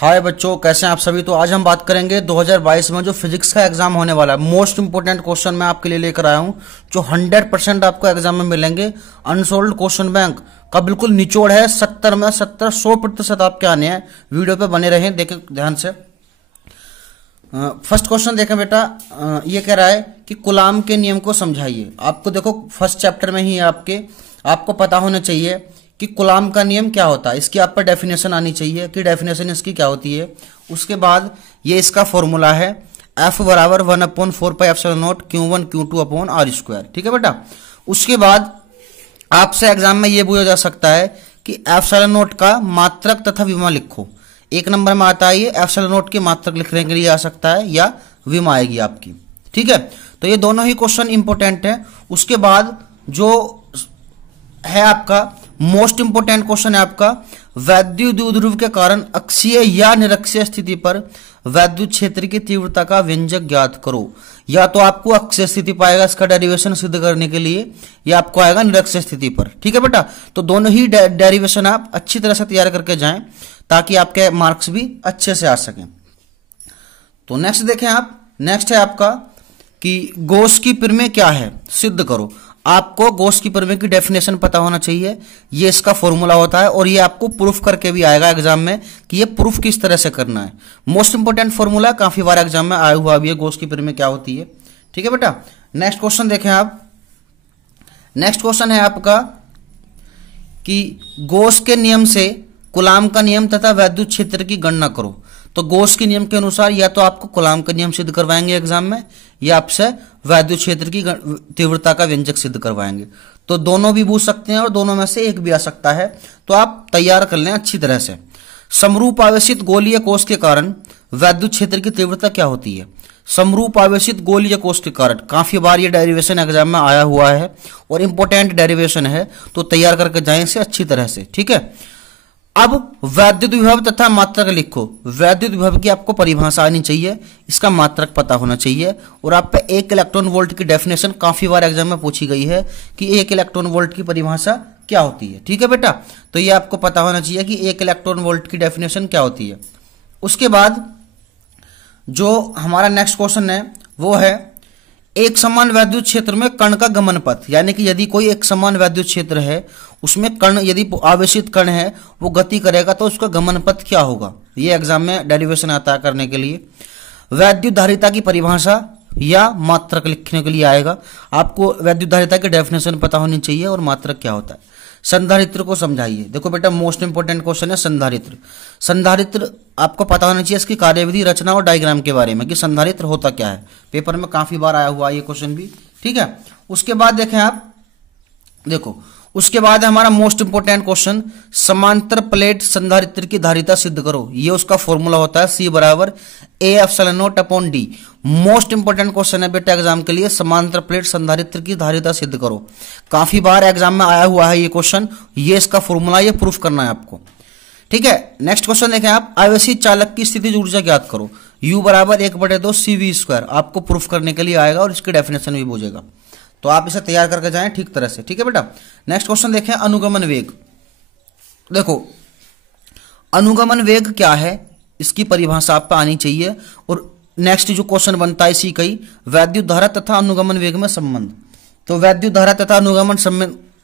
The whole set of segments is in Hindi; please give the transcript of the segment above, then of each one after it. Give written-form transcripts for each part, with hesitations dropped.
हाय बच्चों, कैसे हैं आप सभी। तो आज हम बात करेंगे 2022 में जो फिजिक्स का एग्जाम होने वाला है। मोस्ट इंपोर्टेंट क्वेश्चन मैं आपके लिए लेकर आया हूं जो 100% आपको एग्जाम में मिलेंगे। अनसोल्ड क्वेश्चन बैंक का बिल्कुल निचोड़ है। 70 में 70 100% आपके आने हैं। वीडियो पे बने रहें, देखें ध्यान से। फर्स्ट क्वेश्चन देखें बेटा। ये कह रहा है कि कूलाम के नियम को समझाइए। आपको देखो फर्स्ट चैप्टर में ही आपको पता होना चाहिए कि कूलाम का नियम क्या होता है। इसकी आप पर डेफिनेशन आनी चाहिए कि डेफिनेशन इसकी क्या होती है। उसके बाद ये इसका फॉर्मूला है F बराबर 1/4πε0 Q1 Q2 upon R square. ठीक है बेटा। उसके बाद आपसे एग्जाम में ये पूछा जा सकता है कि एप्सिलॉन का मात्रक तथा विमा लिखो। एक नंबर में आता है ये एप्सिलॉन की मात्रक लिखने के लिए आ सकता है या विमा आएगी आपकी। ठीक है, तो ये दोनों ही क्वेश्चन इंपॉर्टेंट है। उसके बाद जो है आपका मोस्ट इंपोर्टेंट क्वेश्चन है आपका, वैद्युत द्विध्रुव के कारण अक्षीय या निरक्षीय स्थिति पर वैद्युत क्षेत्र की तीव्रता का व्यंजक ज्ञात करो। या तो आपको अक्षीय स्थिति पाएगा इसका डेरिवेशन सिद्ध करने के लिए, या आपको आएगा निरक्षीय स्थिति पर। ठीक है बेटा, तो दोनों ही डेरिवेशन आप अच्छी तरह से तैयार करके जाएं ताकि आपके मार्क्स भी अच्छे से आ सकें। तो नेक्स्ट देखें आप। नेक्स्ट है आपका कि गॉस की प्रमेय क्या है, सिद्ध करो। आपको गॉस की प्रमेय की डेफिनेशन पता होना चाहिए। ये इसका फॉर्मूला होता है और ये आपको प्रूफ करके भी आएगा एग्जाम में कि ये प्रूफ किस तरह से करना है। मोस्ट इंपोर्टेंट फॉर्मूला, काफी बार एग्जाम में आया हुआ भी है गॉस की प्रमेय क्या होती है। ठीक है बेटा। नेक्स्ट क्वेश्चन देखें आप। नेक्स्ट क्वेश्चन है आपका कि गॉस के नियम से कूलाम का नियम तथा वैद्युत क्षेत्र की गणना करो। तो गॉस के नियम के अनुसार या तो आपको कूलाम का नियम सिद्ध करवाएंगे एग्जाम में, या आपसे वैद्युत क्षेत्र की तीव्रता का व्यंजक सिद्ध करवाएंगे। तो दोनों भी पूछ सकते हैं और दोनों में से एक भी आ सकता है, तो आप तैयार कर लें अच्छी तरह से। समरूप आवेशित गोलीय कोष के कारण वैद्युत क्षेत्र की तीव्रता क्या होती है। समरूप आवेशित गोलीय कोष के कारण, काफी बार ये डेरिवेशन एग्जाम में आया हुआ है और इंपोर्टेंट डेरिवेशन है, तो तैयार करके जाएं इसे अच्छी तरह से। ठीक है। अब वैद्युत विभव तथा मात्रक लिखो। वैद्युत विभव की आपको परिभाषा आनी चाहिए, इसका मात्रक पता होना चाहिए। और आप पे 1 इलेक्ट्रॉन वोल्ट की डेफिनेशन काफी बार एग्जाम में पूछी गई है कि 1 इलेक्ट्रॉन वोल्ट की परिभाषा क्या होती है। ठीक है बेटा, तो ये आपको पता होना चाहिए कि 1 इलेक्ट्रॉन वोल्ट की डेफिनेशन क्या होती है। उसके बाद जो हमारा नेक्स्ट क्वेश्चन है वो है एक समान वैद्युत क्षेत्र में कण का गमन पथ। यानी कि यदि कोई एक समान वैद्युत क्षेत्र है, उसमें कण, यदि आवेशित कण है वो गति करेगा तो उसका गमन पथ क्या होगा। ये एग्जाम में डेरिवेशन आता है करने के लिए। वैद्युत धारिता की परिभाषा या मात्रक लिखने के लिए आएगा। आपको वैद्युत धारिता की डेफिनेशन पता होनी चाहिए और मात्रक क्या होता है। संधारित्र को समझाइए। देखो बेटा, मोस्ट इंपोर्टेंट क्वेश्चन है संधारित्र। संधारित्र आपको पता होना चाहिए इसकी कार्यविधि, रचना और डायग्राम के बारे में कि संधारित्र होता क्या है। पेपर में काफी बार आया हुआ ये क्वेश्चन भी। ठीक है। उसके बाद देखें आप, देखो उसके बाद है हमारा मोस्ट इंपोर्टेंट क्वेश्चन, समांतर प्लेट संधारित्र की धारिता सिद्ध करो। ये उसका फॉर्मूला होता है C बराबर A/ε0 upon D। Most important question है बेटा एग्जाम के लिए, समांतर प्लेट संधारित्र की धारिता सिद्ध करो। काफी बार एग्जाम में आया हुआ है ये क्वेश्चन। ये इसका फॉर्मूला, ये प्रूफ करना है आपको। ठीक है। नेक्स्ट क्वेश्चन देखें आप, आवेशित चालक की स्थितिज ऊर्जा ज्ञात करो। U बराबर 1/2 CV²। आपको प्रूफ करने के लिए आएगा और इसकी डेफिनेशन भी पूछेगा, तो आप इसे तैयार करके जाएं ठीक तरह से। ठीक है बेटा। नेक्स्ट क्वेश्चन देखें, अनुगमन वेग। देखो अनुगमन वेग क्या है, इसकी परिभाषा आप पे आनी चाहिए। और नेक्स्ट जो क्वेश्चन बनता है इसी का ही, वैद्युत धारा तथा अनुगमन वेग में संबंध। तो वैद्युत धारा तथा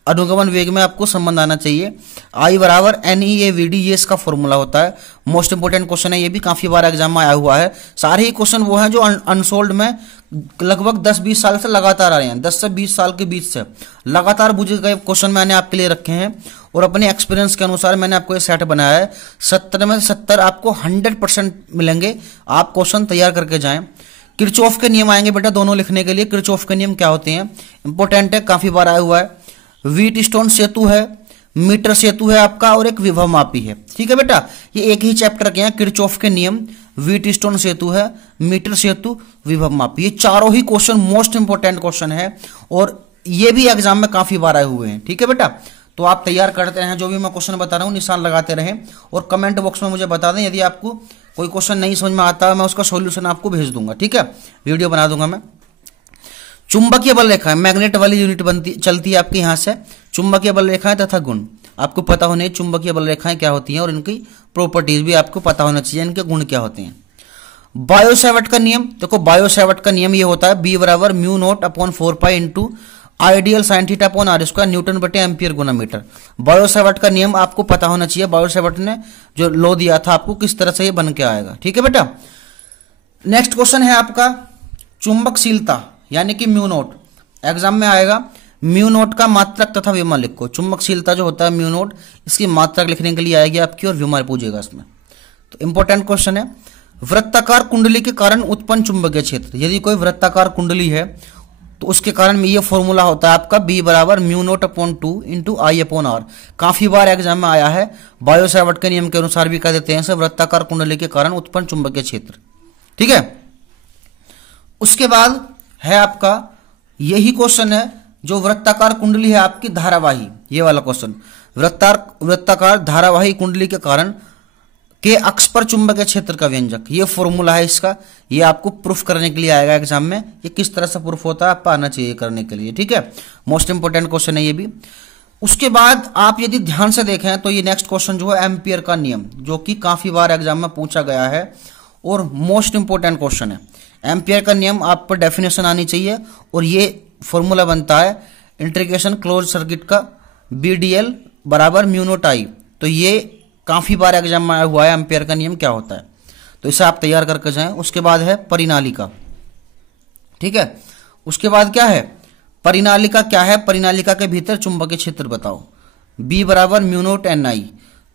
अनुगमन वेग में आपको संबंध आना चाहिए। I बराबर NeAVD, ये इसका फॉर्मूला होता है। मोस्ट इंपोर्टेंट क्वेश्चन है, ये भी काफी बार एग्जाम में आया हुआ है। सारे ही क्वेश्चन वो हैं जो अनसोल्ड में लगभग 10-20 साल से लगातार आ रहे हैं। 10 से 20 साल के बीच से लगातार पूछे गए क्वेश्चन मैंने आपके लिए रखे हैं और अपने एक्सपीरियंस के अनुसार मैंने आपको ये सेट बनाया है। 70 में 70 आपको 100% मिलेंगे। आप क्वेश्चन तैयार करके जाएं। किरचॉफ के नियम आएंगे बेटा दोनों लिखने के लिए। किरचॉफ के नियम क्या होते हैं, इंपॉर्टेंट है, काफी बार आया हुआ है। व्हीटस्टोन सेतु है, मीटर सेतु है आपका, और एक विभव मापी है। ठीक है बेटा, ये एक ही चैप्टर के हैं। किरचॉफ के नियम, व्हीटस्टोन सेतु है, मीटर सेतु, विभव मापी। ये चारों ही क्वेश्चन मोस्ट इंपोर्टेंट क्वेश्चन है और ये भी एग्जाम में काफी बार आए हुए हैं। ठीक है बेटा, तो आप तैयार करते रहें, जो भी मैं क्वेश्चन बता रहा हूँ निशान लगाते रहें और कमेंट बॉक्स में मुझे बता दें यदि आपको कोई क्वेश्चन नहीं समझ में आता है, मैं उसका सॉल्यूशन आपको भेज दूंगा। ठीक है, वीडियो बना दूंगा मैं। चुंबकीय बल रेखाएं, मैग्नेट वाली यूनिट बनती चलती है आपकी यहाँ से, चुंबकीय बल रेखाएं तथा गुण आपको पता होने, चुंबकीय बल रेखाएं क्या होती हैं और इनकी प्रॉपर्टीज भी आपको पता होना चाहिए, इनके गुण क्या होते हैं। बायो सेवर्ट का नियम, देखो बायो सेवर्ट का नियम ये होता है बी बराबर mu naught upon 4 pi into I dl sine theta upon r square newton बटे एम्पियर गुना मीटर। बायो सेवर्ट का नियम आपको पता होना चाहिए, बायो सेवर्ट ने जो लॉ दिया था आपको किस तरह से ये बन के आएगा, ठीक है बेटा। नेक्स्ट क्वेश्चन है आपका चुंबकशीलता यानी कि म्यू नोट, एग्जाम में आएगा। म्यू नोट का मात्रक तथा विमा लिखो। चुंबकशीलता जो होता है म्यू नोट, इसकी मात्रक लिखने के लिए आएगी आपकी और विमा पूछेगा इसमें। तो इंपॉर्टेंट क्वेश्चन है। वृत्ताकार कुंडली के कारण उत्पन्न चुंबकीय क्षेत्र, यदि कोई वृत्ताकार कुंडली है तो उसके कारण में ये फॉर्मूला होता है आपका बी बराबर mu naught upon 2 into I upon r. काफी बार एग्जाम में आया है, बायो सेवर्ट के नियम के अनुसार भी कह देते हैं सर वृत्ताकार कुंडली के कारण उत्पन्न चुंबकीय क्षेत्र, ठीक है। उसके बाद है आपका यही क्वेश्चन है जो वृत्ताकार कुंडली है आपकी धारावाही, ये वाला क्वेश्चन। वृत्ताकार धारावाही कुंडली के कारण के अक्ष पर चुंबकीय क्षेत्र का व्यंजक, ये फॉर्मूला है इसका, ये आपको प्रूफ करने के लिए आएगा एग्जाम में। ये किस तरह से प्रूफ होता है आपको आना चाहिए करने के लिए, ठीक है। मोस्ट इंपोर्टेंट क्वेश्चन है ये भी। उसके बाद आप यदि ध्यान से देखें तो ये नेक्स्ट क्वेश्चन जो है एम्पियर का नियम, जो कि काफी बार एग्जाम में पूछा गया है और मोस्ट इंपोर्टेंट क्वेश्चन है। एम्पियर का नियम आप पर डेफिनेशन आनी चाहिए और ये फॉर्मूला बनता है इंटीग्रेशन क्लोज सर्किट का BDL बराबर म्यू नोट आई। तो ये काफी बार एग्जाम में आया हुआ है एम्पियर का नियम क्या होता है, तो इसे आप तैयार करके जाएं। उसके बाद है परिनालिका, ठीक है। उसके बाद क्या है परिनालिका, क्या है परिनालिका के भीतर चुंबकीय क्षेत्र बताओ, B बराबर म्यू नोट NI।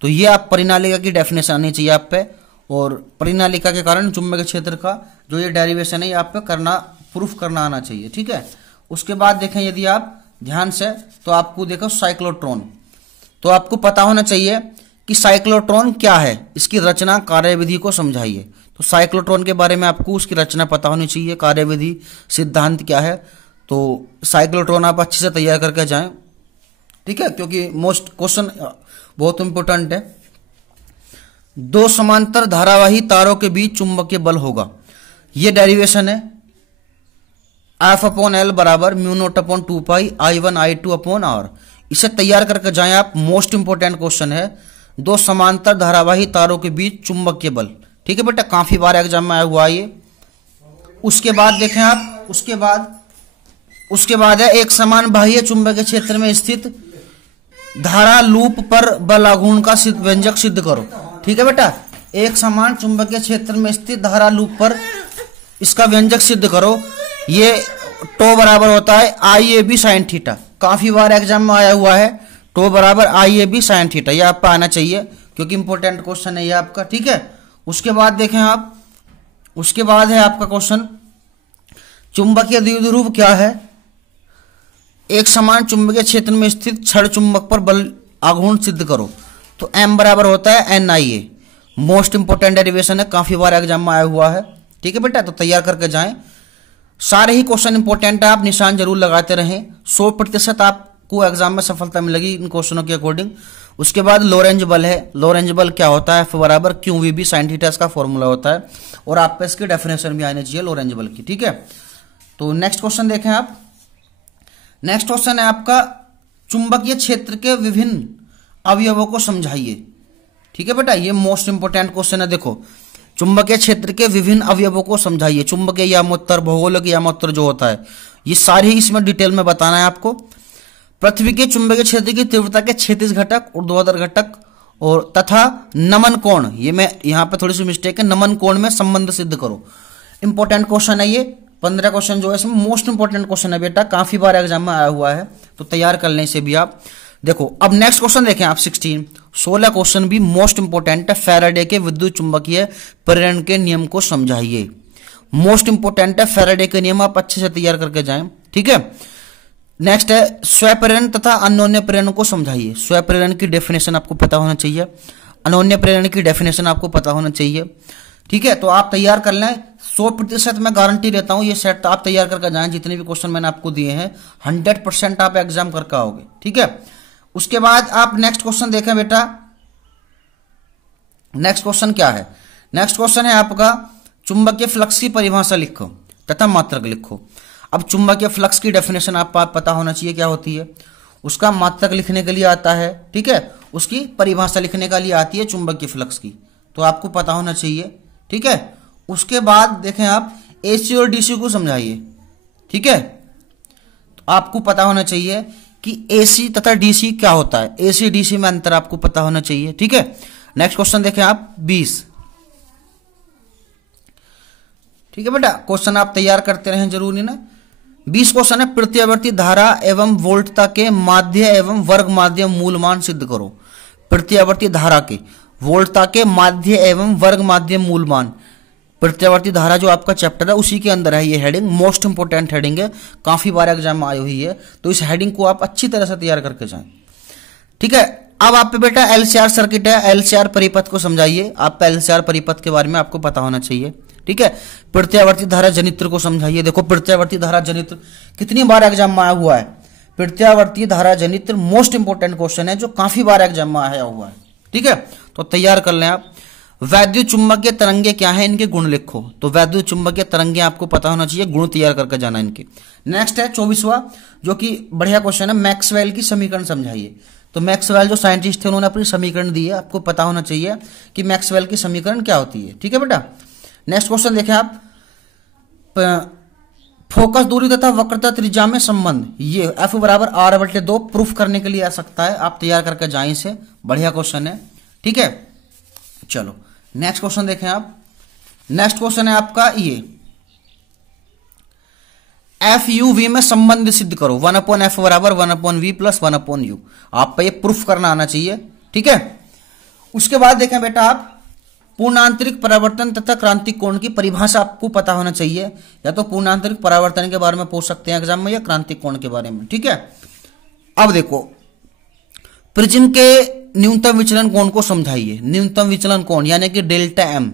तो ये आप परिनालिका की डेफिनेशन आनी चाहिए आप पे, और परिनालिका के कारण चुंबकीय क्षेत्र का जो ये डेरिवेशन है ये आप पे करना, प्रूफ करना आना चाहिए, ठीक है। उसके बाद देखें यदि आप ध्यान से तो आपको देखो साइक्लोट्रॉन, तो आपको पता होना चाहिए कि साइक्लोट्रॉन क्या है, इसकी रचना कार्यविधि को समझाइए। तो साइक्लोट्रॉन के बारे में आपको उसकी रचना पता होनी चाहिए, कार्यविधि सिद्धांत क्या है। तो साइक्लोट्रॉन आप अच्छे से तैयार करके जाएं, ठीक है, क्योंकि मोस्ट क्वेश्चन बहुत इंपोर्टेंट है। दो समांतर धारावाही तारों के बीच चुंबकीय बल होगा, ये डेरिवेशन है F अपॉन L बराबर म्यू नोट अपॉन 2 पाई I1 I2 अपॉन R। इसे तैयार करके जाएं आप, मोस्ट इंपोर्टेंट क्वेश्चन है। दो समांतर धारावाही तारों के बीच चुंबकीय बल, ठीक है बेटा, काफी बार एग्जाम में आया हुआ है ये। उसके बाद देखें आप, उसके बाद है एक समान बाह्य चुंबकीय क्षेत्र में स्थित धारा लूप पर बल आघूर्ण का व्यंजक सिद्ध करो, ठीक है बेटा। एक समान चुंबकीय क्षेत्र में स्थित धारा लूप पर इसका व्यंजक सिद्ध करो। ये टो बराबर होता है IAB साइन थीटा, काफी बार एग्जाम में आया हुआ है। टो बराबर IAB साइन थीटा, ये आपका आना चाहिए क्योंकि इंपोर्टेंट क्वेश्चन है ये आपका, ठीक है। उसके बाद देखें आप, उसके बाद है आपका क्वेश्चन चुंबकीय द्विध्रुव क्या है। एक समान चुंबकीय क्षेत्र में स्थित छड़ चुंबक पर बल आघूर्ण सिद्ध करो। तो M बराबर होता है NIA, मोस्ट इंपोर्टेंट डेरिवेशन है, काफी बार एग्जाम में आया हुआ है, ठीक है बेटा। तो तैयार करके जाएं, सारे ही क्वेश्चन इंपोर्टेंट है, आप निशान जरूर लगाते रहें। 100% आपको एग्जाम में सफलता मिलेगी इन क्वेश्चनों के अकॉर्डिंग। उसके बाद लोरेंज बल है, लोरेंज बल क्या होता है, F बराबर QVB साइन थीटा का फॉर्मूला होता है, और आप पे इसकी डेफिनेशन भी आनी चाहिए लोरेंज बल की, ठीक है। तो नेक्स्ट क्वेश्चन देखें आप। नेक्स्ट क्वेश्चन है आपका चुंबकीय क्षेत्र के विभिन्न अवयवों को समझाइए, ठीक है बेटा। ये मोस्ट इंपोर्टेंट क्वेश्चन है। देखो चुंबकीय क्षेत्र के विभिन्न अवयवों को समझाइए। चुंबकीय यामोत्तर, भौगोलिक यामोत्तर जो होता है, ये सारे ही इसमें डिटेल में बताना है आपको। पृथ्वी के चुंबकीय क्षेत्र की तीव्रता के क्षैतिज घटक, ऊर्ध्वाधर घटक और तथा नमन कोण, ये मैं यहाँ पे थोड़ी सी मिस्टेक है, नमन कोण में संबंध सिद्ध करो। इंपॉर्टेंट क्वेश्चन है ये, 15 क्वेश्चन जो है इसमें मोस्ट इंपोर्टेंट क्वेश्चन है बेटा, काफी बार एग्जाम में आया हुआ है, तो तैयार कर लें इसे भी आप। देखो अब नेक्स्ट क्वेश्चन देखें आप 16 क्वेश्चन भी मोस्ट इंपोर्टेंट है। फैराडे के विद्युत चुंबकीय प्रेरण के नियम को समझाइए, मोस्ट इंपोर्टेंट है। फैराडे के नियम आप अच्छे से तैयार करके जाएं, ठीक है। नेक्स्ट है स्वप्रेरण तथा अन्योन्य प्रेरण को समझाइए। स्वप्रेरण की डेफिनेशन आपको पता होना चाहिए, अन्योन्य प्रेरण की डेफिनेशन आपको पता होना चाहिए, ठीक है। तो आप तैयार कर लें, 100% मैं गारंटी देता हूं ये सेट आप तैयार करके जाएं। जितने भी क्वेश्चन मैंने आपको दिए हैं 100% आप एग्जाम करके आओगे, ठीक है। उसके बाद आप नेक्स्ट क्वेश्चन देखें बेटा। नेक्स्ट क्वेश्चन क्या है, नेक्स्ट क्वेश्चन है आपका चुंबकीय फ्लक्स की परिभाषा लिखो तथा मात्रक लिखो। अब चुंबकीय फ्लक्स की डेफिनेशन आपको पता होना चाहिए क्या होती है, उसका मात्रक लिखने के लिए आता है, ठीक है, उसकी परिभाषा लिखने के लिए आती है चुंबकीय फ्लक्स की, तो आपको पता होना चाहिए, ठीक है। उसके बाद देखें आप एसी और डीसी को समझाइए, ठीक है, तो आपको पता होना चाहिए कि एसी तथा डीसी क्या होता है, एसी डीसी में अंतर आपको पता होना चाहिए, ठीक है। नेक्स्ट क्वेश्चन देखें आप 20, ठीक है बेटा, क्वेश्चन आप तैयार करते रहें जरूरी ना। 20 क्वेश्चन है, प्रत्यावर्ती धारा एवं वोल्टता के माध्य एवं वर्ग माध्य मूल मान सिद्ध करो। प्रत्यावर्ती धारा के वोल्टता के माध्य एवं वर्ग माध्य मूल मान, प्रत्यावर्ती धारा जो आपका चैप्टर है उसी के अंदर है ये हेडिंग, मोस्ट इंपोर्टेंट हेडिंग है, काफी बार एग्जाम में आई हुई है, तो इस हेडिंग को आप अच्छी तरह से तैयार करके जाएं, ठीक है। अब आप पे बेटा एलसीआर सर्किट है, एलसीआर परिपथ को समझाइए, आप एलसीआर परिपथ के बारे में आपको पता होना चाहिए, ठीक है। प्रत्यावर्ती धारा जनित्र को समझाइए, देखो प्रत्यावर्ती धारा जनित्र कितनी बार एग्जाम में आया हुआ है, प्रत्यावर्ती धारा जनित्र मोस्ट इंपोर्टेंट क्वेश्चन है जो काफी बार एग्जाम में आया हुआ है, ठीक है, तो तैयार कर लें आप। वैद्युत चुंबकीय तरंगे क्या है, इनके गुण लिखो, तो वैद्युत चुंबकीय तरंगे आपको पता होना चाहिए, गुण तैयार करके जाना इनके। नेक्स्ट है 24वां, जो कि बढ़िया क्वेश्चन है, मैक्सवेल की समीकरण समझाइए। तो मैक्सवेल जो साइंटिस्ट थे उन्होंने अपनी समीकरण दी है, आपको पता होना चाहिए कि मैक्सवेल की समीकरण क्या होती है, ठीक है बेटा। नेक्स्ट क्वेश्चन देखें आप, फोकस दूरी तथा वक्रता त्रिज्या में संबंध, ये F बराबर R/2 प्रूफ करने के लिए आ सकता है, आप तैयार करके जाएं इसे, बढ़िया क्वेश्चन है, ठीक है। चलो नेक्स्ट क्वेश्चन देखें आप, नेक्स्ट क्वेश्चन है आपका ये, FUV में संबंध सिद्ध करो, 1/F बराबर 1/V प्लस 1/U, आप पे ये प्रूफ करना आना चाहिए, ठीक है। उसके बाद देखें बेटा आप, पूर्णांतरिक परावर्तन तथा क्रांतिक कोण की परिभाषा आपको पता होना चाहिए, या तो पूर्णांतरिक परावर्तन के बारे में पूछ सकते हैं एग्जाम में, या क्रांतिक कोण के बारे में, ठीक है। अब देखो प्रिज्म के न्यूनतम विचलन कोण को समझाइए, न्यूनतम विचलन कोण यानी कि डेल्टा एम,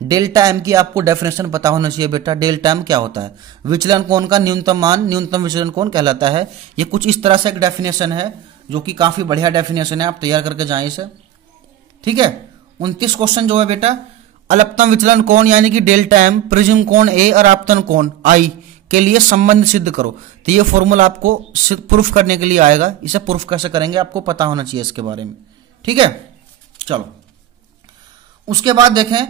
डेल्टा एम की आपको डेफिनेशन पता होना चाहिए बेटा, डेल्टा एम क्या होता है, विचलन कोण का न्यूनतम मान न्यूनतम विचलन कोण कहलाता है। ये कुछ इस तरह से एक डेफिनेशन है जो कि काफी बढ़िया डेफिनेशन है, आप तैयार करके जाएं इसे, ठीक है। 29 क्वेश्चन जो है बेटा, अल्पतम विचलन कोण यानी कि डेल्टा एम, प्रिज्म कोण ए और आपतन कोण आई के लिए संबंध सिद्ध करो, तो ये फॉर्मूला आपको प्रूफ करने के लिए आएगा, इसे प्रूफ कैसे करेंगे आपको पता होना चाहिए इसके बारे में, ठीक है। चलो उसके बाद देखें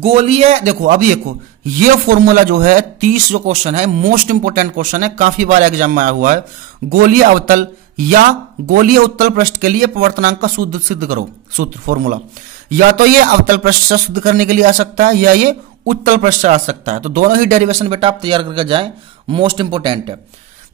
गोलीय, देखो अभी देखो ये फॉर्मूला जो है 30 जो क्वेश्चन है मोस्ट इंपोर्टेंट क्वेश्चन है, काफी बार एग्जाम में आया हुआ है। गोलीय अवतल या गोलीय उत्तल पृष्ठ के लिए प्रवर्तनांक का सूत्र सिद्ध करो, सूत्र फॉर्मूला, या तो ये अवतल पृष्ठ से सिद्ध करने के लिए आ सकता है या ये उत्तल पृष्ठ से आ सकता है, तो दोनों ही डेरिवेशन बेटा आप तैयार करके जाएं, मोस्ट इंपोर्टेंट है।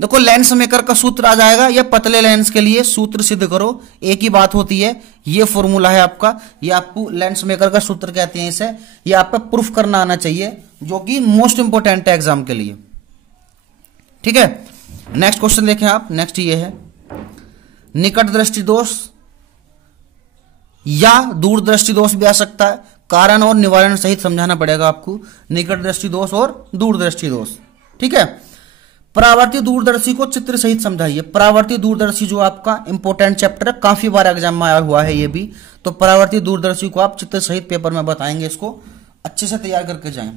देखो लेंस मेकर का सूत्र आ जाएगा, या पतले लेंस के लिए सूत्र सिद्ध करो, एक ही बात होती है, ये फॉर्मूला है आपका, ये आपको लेंस मेकर का सूत्र कहते हैं इसे, ये आप पे प्रूफ करना आना चाहिए, जो कि मोस्ट इंपोर्टेंट है एग्जाम के लिए, ठीक है। नेक्स्ट क्वेश्चन देखें आप, नेक्स्ट ये है निकट दृष्टि दोष या दूर दृष्टि दोष भी आ सकता है, कारण और निवारण सहित समझाना पड़ेगा आपको, निकट दृष्टि दोष और दूर दृष्टि दोष, ठीक है। परावर्ती दूरदर्शी को चित्र सहित समझाइए, परावर्ती दूरदर्शी जो आपका इंपोर्टेंट चैप्टर है, काफी बार एग्जाम में आया हुआ है ये भी, तो परावर्ती दूरदर्शी को आप चित्र सहित पेपर में बताएंगे, इसको अच्छे से तैयार करके जाएं।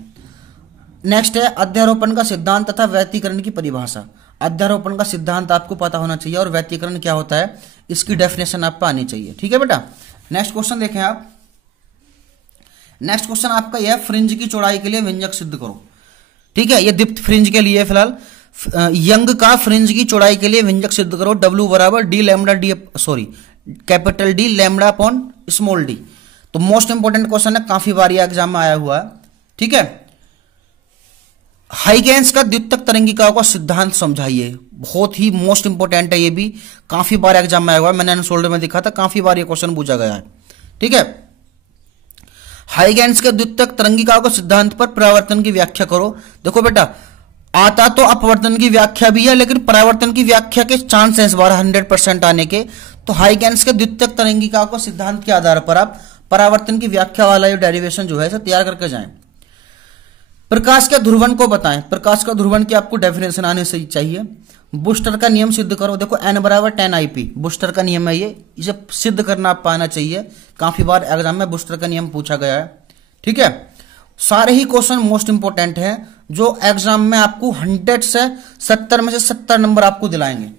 नेक्स्ट है अध्यारोपण का सिद्धांत तथा व्यतिकरण की परिभाषा, अध्यारोपण का सिद्धांत आपको पता होना चाहिए और व्यतिकरण क्या होता है इसकी डेफिनेशन आपको आनी चाहिए, ठीक है बेटा। नेक्स्ट क्वेश्चन देखें आप, नेक्स्ट क्वेश्चन आपका यह फ्रिंज की चौड़ाई के लिए व्यंजक सिद्ध करो, ठीक है, ये दीप्त फ्रिंज के लिए फिलहाल यंग का फ्रिंज की चौड़ाई के लिए व्यंजक सिद्ध करो, W बराबर D lambda D, sorry capital D lambda upon small D, तो मोस्ट इंपोर्टेंट क्वेश्चन है, काफी बार एग्जाम में आया हुआ है, ठीक है। हाइगेंस का द्वितीयक तरंगिकाओं का सिद्धांत समझाइए, बहुत ही मोस्ट इंपोर्टेंट है, ये भी काफी बार एग्जाम में आया हुआ है, मैंने सोल्डर में दिखा था, काफी बार ये क्वेश्चन पूछा गया है, ठीक है। हाइगेंस के द्वितीयक तरंगिकाओं का सिद्धांत पर परावर्तन की व्याख्या करो, देखो बेटा आता तो अपवर्तन की व्याख्या भी है, लेकिन परावर्तन की व्याख्या के चांस है इस बार 100% आने के, तो हाइगेंस के द्वितीयक तरंगिकाओं को सिद्धांत के आधार पर आप परावर्तन की व्याख्या वाला ये डेरिवेशन जो है इसे तैयार करके जाएं। प्रकाश के ध्रुवण को बताएं, प्रकाश का ध्रुवण की आपको डेफिनेशन आने से चाहिए। बूस्टर का नियम सिद्ध करो, देखो n बराबर 10 IP बूस्टर का नियम है ये, इसे सिद्ध करना आप पाना चाहिए, काफी बार एग्जाम में बूस्टर का नियम पूछा गया है, ठीक है। सारे ही क्वेश्चन मोस्ट इंपोर्टेंट है, जो एग्जाम में आपको 100 से 70 में से 70 नंबर आपको दिलाएंगे।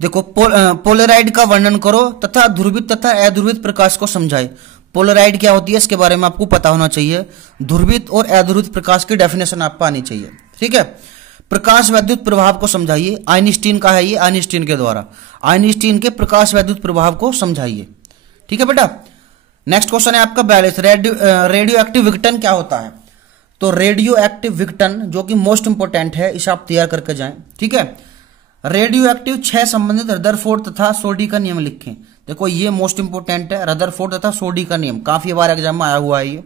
देखो, पोलराइड का वर्णन करो तथा ध्रुवित तथा अध्रुवित प्रकाश को समझाए। पोलराइड क्या होती है इसके बारे में आपको पता होना चाहिए। ध्रुवित और अध्रुवित प्रकाश की डेफिनेशन आपको आनी चाहिए। ठीक है। प्रकाश वैद्युत प्रभाव को समझाइए। आइंस्टीन का है ये, आइंस्टीन के द्वारा आइंस्टीन के प्रकाश वैद्युत प्रभाव को समझाइए। ठीक है बेटा। नेक्स्ट क्वेश्चन है आपका 42, रेडियो एक्टिव विघटन क्या होता है। तो रेडियो एक्टिव विघटन जो कि मोस्ट इंपोर्टेंट है, इसे आप तैयार करके जाएं। ठीक है। रेडियो एक्टिव 6 संबंधित रदरफोर्ड तथा सोडी का नियम लिखें। देखो ये मोस्ट इंपोर्टेंट है, रदरफोर्ड तथा सोडी का नियम, काफी बार एग्जाम में आया हुआ है ये।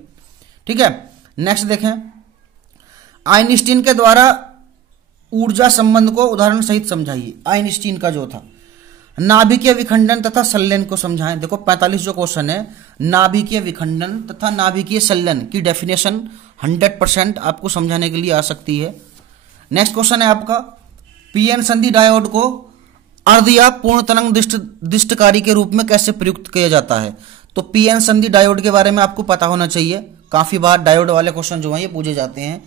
ठीक है। नेक्स्ट देखें, आइंस्टीन के द्वारा ऊर्जा संबंध को उदाहरण सहित समझाइए। आइंस्टीन का जो था, नाभिकीय विखंडन तथा संलयन को समझाएं। देखो 45 जो क्वेश्चन है, नाभिकीय विखंडन तथा नाभिकीय संलयन की डेफिनेशन 100% आपको समझाने के लिए आ सकती है। नेक्स्ट क्वेश्चन है आपका, पीएन संधि डायोड को अर्ध या पूर्ण तरंग दिष्टकारी के रूप में कैसे प्रयुक्त किया जाता है। तो पीएन संधि डायोड के बारे में आपको पता होना चाहिए, काफी बार डायोड वाले क्वेश्चन जो है ये पूछे जाते हैं।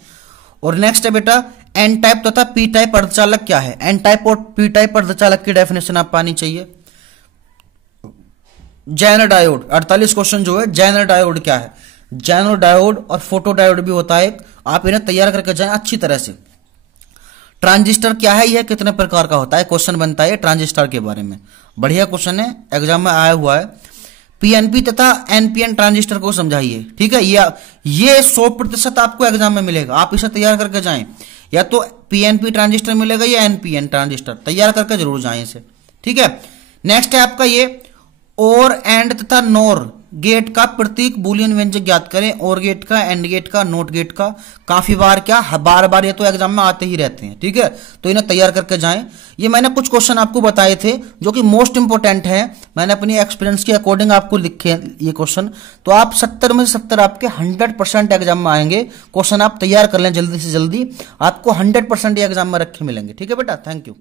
और नेक्स्ट है बेटा, एन टाइप तथा पी टाइप अर्धचालक क्या है। एन टाइप और पी टाइप अर्धचालक की डेफिनेशन आप पानी चाहिए। जैनर डायोड, 48 क्वेश्चन जो है, जैनर डायोड क्या है। जैनर डायोड और फोटो डायोड भी होता है, आप इन्हें तैयार करके जाएं अच्छी तरह से। ट्रांजिस्टर क्या है, यह कितने प्रकार का होता है, क्वेश्चन बनता है ट्रांजिस्टर के बारे में, बढ़िया क्वेश्चन है, एग्जाम में आया हुआ है। पीएनपी तथा एनपीएन ट्रांजिस्टर को समझाइए। ठीक है। ये 100% आपको एग्जाम में मिलेगा, आप इसे तैयार करके जाएं। या तो पीएनपी ट्रांजिस्टर मिलेगा या एनपीएन ट्रांजिस्टर, तैयार करके जरूर जाएं इसे। ठीक है। नेक्स्ट है आपका ये, और एंड तथा नोर गेट का प्रतीक बूलियन व्यंजक ज्ञात करें। और गेट का, एंड गेट का, नोट गेट का, काफी बार क्या, बार बार ये तो एग्जाम में आते ही रहते हैं। ठीक है। तो इन्हें तैयार करके जाएं। ये मैंने कुछ क्वेश्चन आपको बताए थे जो कि मोस्ट इंपोर्टेंट है, मैंने अपनी एक्सपीरियंस के अकॉर्डिंग आपको लिखे ये क्वेश्चन। तो आप 70 में से 70 आपके 100% एग्जाम में आएंगे। क्वेश्चन आप तैयार कर लें जल्दी से जल्दी, आपको 100% एग्जाम में रखे मिलेंगे। ठीक है बेटा, थैंक यू।